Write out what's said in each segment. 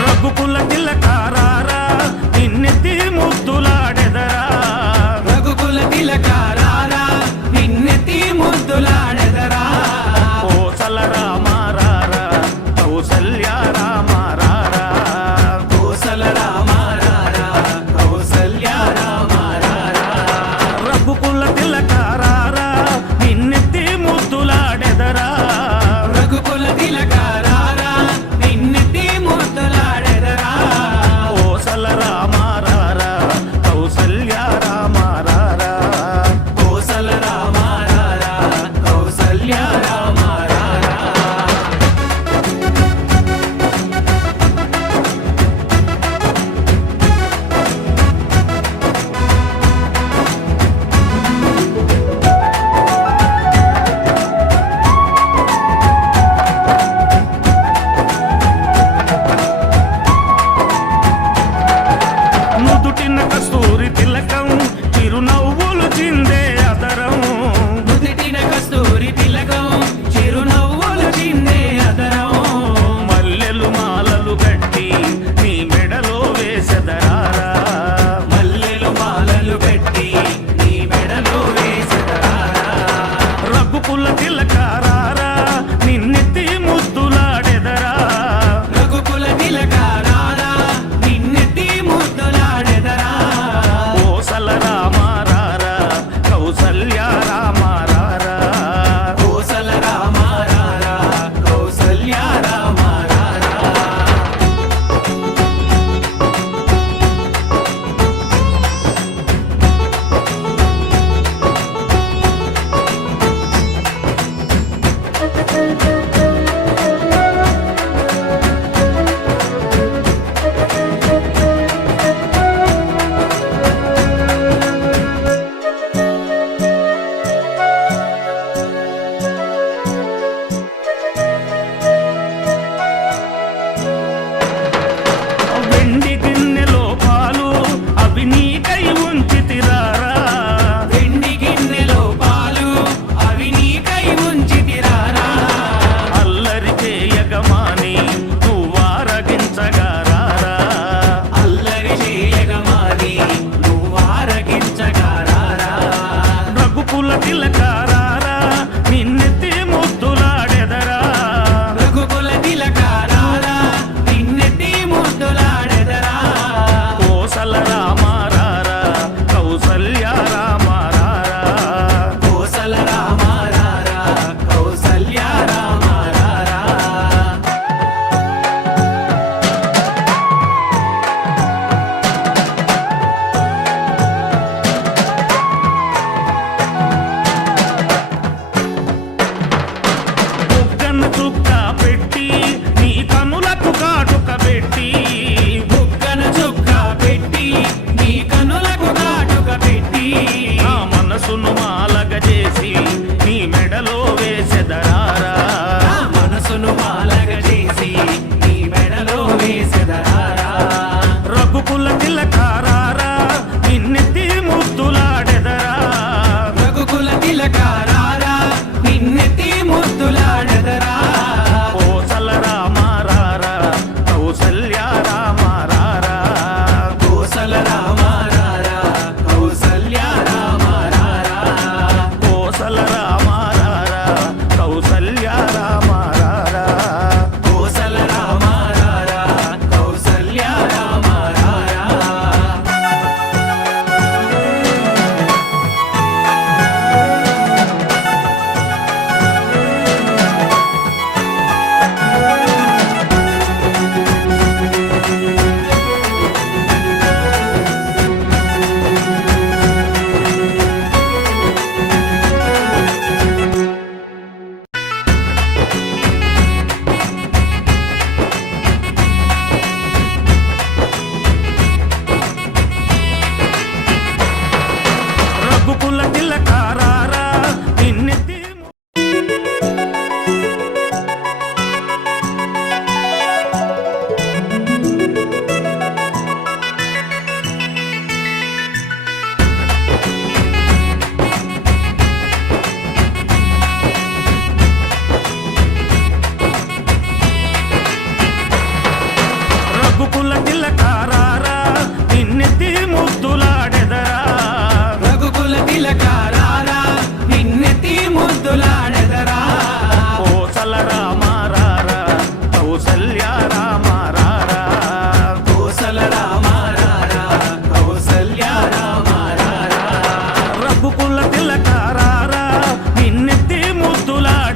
రఘుకుల తిలకారారా నిన్నెత్తి ముద్దులాడెదరా రఘుకుల తిలకారారా నిన్నెత్తి ముద్దులాడెదరా కోసల రామారారా కౌసల్య రామారారా కోసల రామారారా కౌసల్య రామారారా రఘుకుల తిలకారారా నిన్నెత్తి ముద్దులాడెదరా రఘుకుల తిలకారారా నిన్నెత్తి ముద్దులాడెదరా కోసల రామారారా కౌసల్య రామారారా కోసల రామారారా కౌసల్య రామారారా నుదుటిన కస్తూరి తిలకం చిరునవ్వులు చిందే అదరం నుదిటిన కస్తూరి తిలకం చిరునవ్వులు చిందే అదరం మల్లెలు మాలలు గట్టి నీ మెడలో వేసెదరారా మల్లెలు మాలలు పెట్టి నీ మెడలో వేసెదరారా రఘుకుల తిలకారారా నిన్నెత్తి ముద్దులాడెదరా రఘుకుల తిలకారారా నిన్నెత్తి ముద్దులాడెదరా కోసల రామారారా కౌసల్య రామారారా కోసల రామారారా కౌసల్య రామారారా వెండి గిన్నెలో పాలు అవి నీకై ఉంచితిరారా వెండి గిన్నెలో పాలు అవి నీకై ఉంచితిరారా అల్లరి చేయగమాని నువ్వారగించగారారా అల్లరి చేయగమాని నువ్వారగించగారారా రఘుకుల తిలకారారా నిన్నెత్తి ముద్దులాడెదరా రఘుకుల తిలకారారా నిన్నెత్తి ముద్దులాడెదరా కోసల రామారారా కౌసల్య రామారారా కోసల రామారారా కౌసల్య రామారారా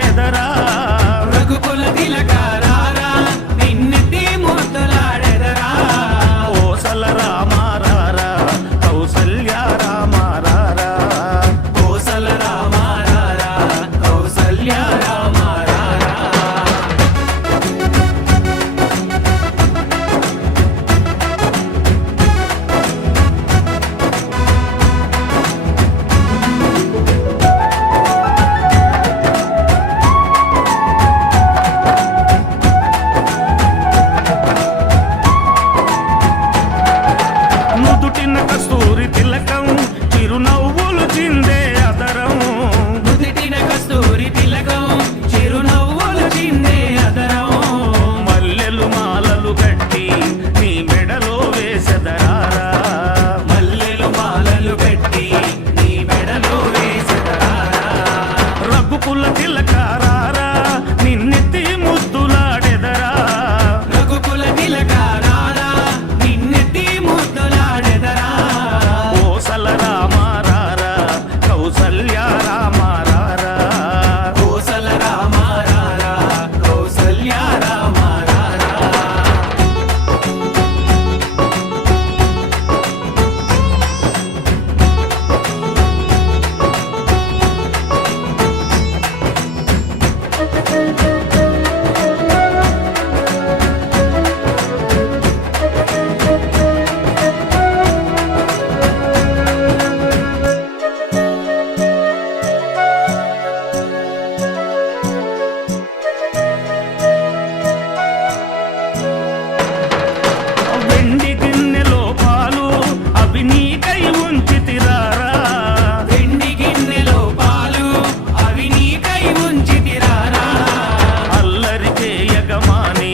ముద్దులాడెదరా రఘుకుల తిలకారారా నిన్నెత్తి ముద్దులాడెదరా కోసల రామారారా కౌసల్య రామారారా కోసల రామారారా కౌసల్య రామారారా నుదుటిన కస్తూరి తిలకం చిరునవ్వులు చిందే అదరం నుదిటిన కస్తూరి తిలకం చిరునవ్వులు చిందే అదరం మల్లెలు మాలలు కట్టి నీ మెడలో వేసెదరారా మల్లెలు మాలలు పెట్టి నీ మెడలో వేసెదరారా రఘుకుల తిలకారారా నిన్నెత్తి ముద్దులాడెదరా రఘుకుల తిలకారారా నిన్నెత్తి ముద్దులాడెదరా కోసల రామారారా కౌసల్య రామారారా కోసల రామారారా కౌసల్య రామారారా వెండి గిన్నెలో పాలు అవి నీకై ఉంచితిరారా వెండి గిన్నెలో పాలు అవి నీకై ఉంచితిరారా అల్లరి చేయగమాని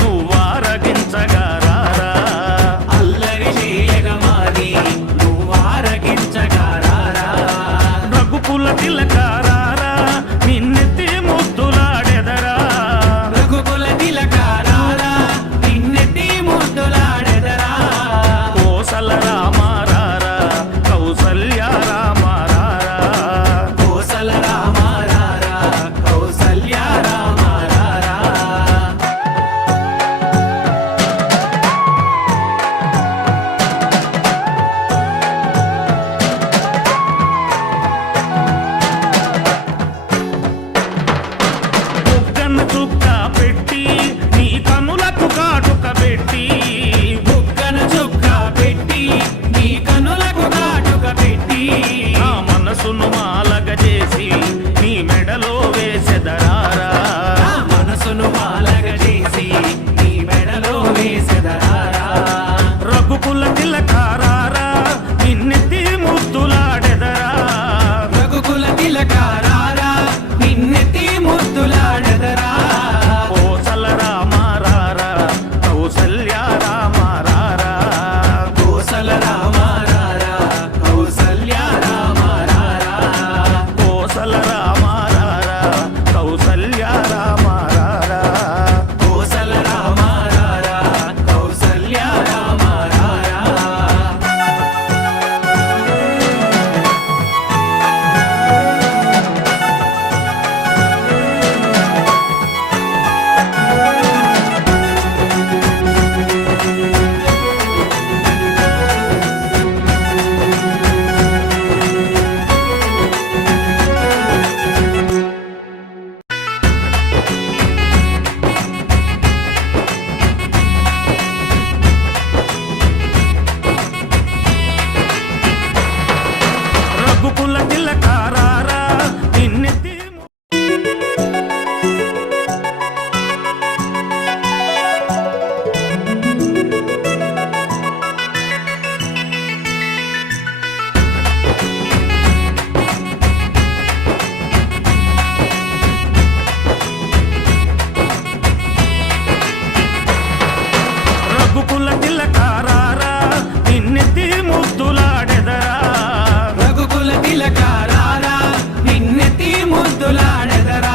నువ్వారగించగారారా అల్లరి చేయగమాని నువ్వారగించగారారా రఘుకుల తిలకారారా నిన్నెత్తి ముద్దులాడెదరా రఘుకుల తిలకారారా నిన్నెత్తి ముద్దులాడెదరా కోసల రామారారా కౌసల్య రామారారా కోసల రామారారా కౌసల్య రామారారా బుగ్గన చుక్క పెట్టి నీ కనులకు కాటుక పెట్టి బుగ్గన చుక్క పెట్టి నీ కనులకు కాటుక పెట్టి నా మనసును మాలగ చేసి నీ మెడలో వేసెదరారా నా మనసును మాలగ చేసి నీ మెడలో వేసెదరారా రఘుకుల తిలకారారా నిన్నెత్తి ముద్దులాడెదరా రఘుకుల తిలకారారా నిన్నెత్తి ముద్దులాడెదరా కోసల రామారారా కౌసల్య రామారారా కోసల రామారారా కౌసల్య రామారారా కోసల రామారారా కౌసల్య రామారారా కోసల రామారారా కౌసల్య రామారారా రఘుకుల తిలకారారా నిన్నెత్తి రఘుకుల తిలకారారా నిన్నెత్తి ముద్దులాడెదరా రఘుకుల తిలకారారా నిన్నెత్తి ముద్దులాడెదరా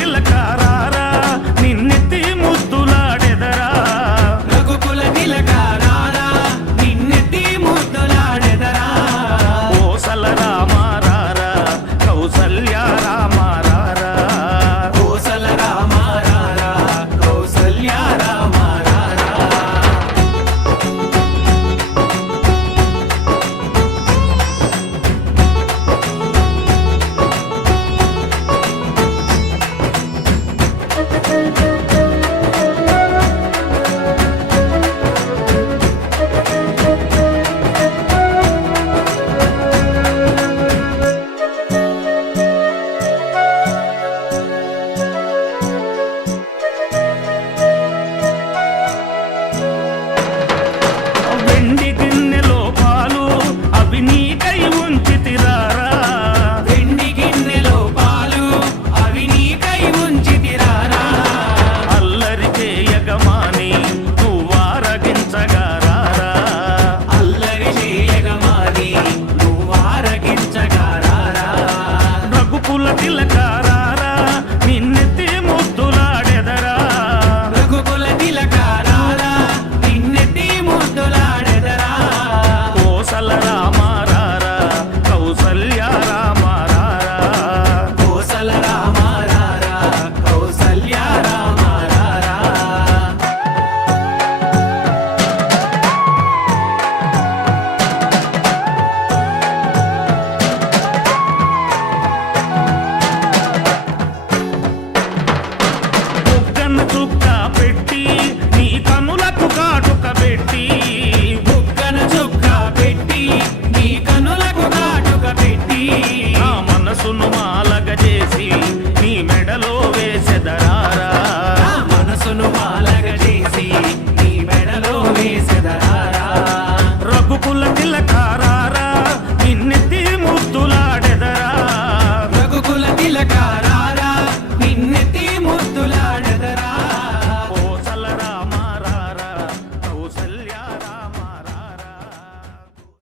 చిలక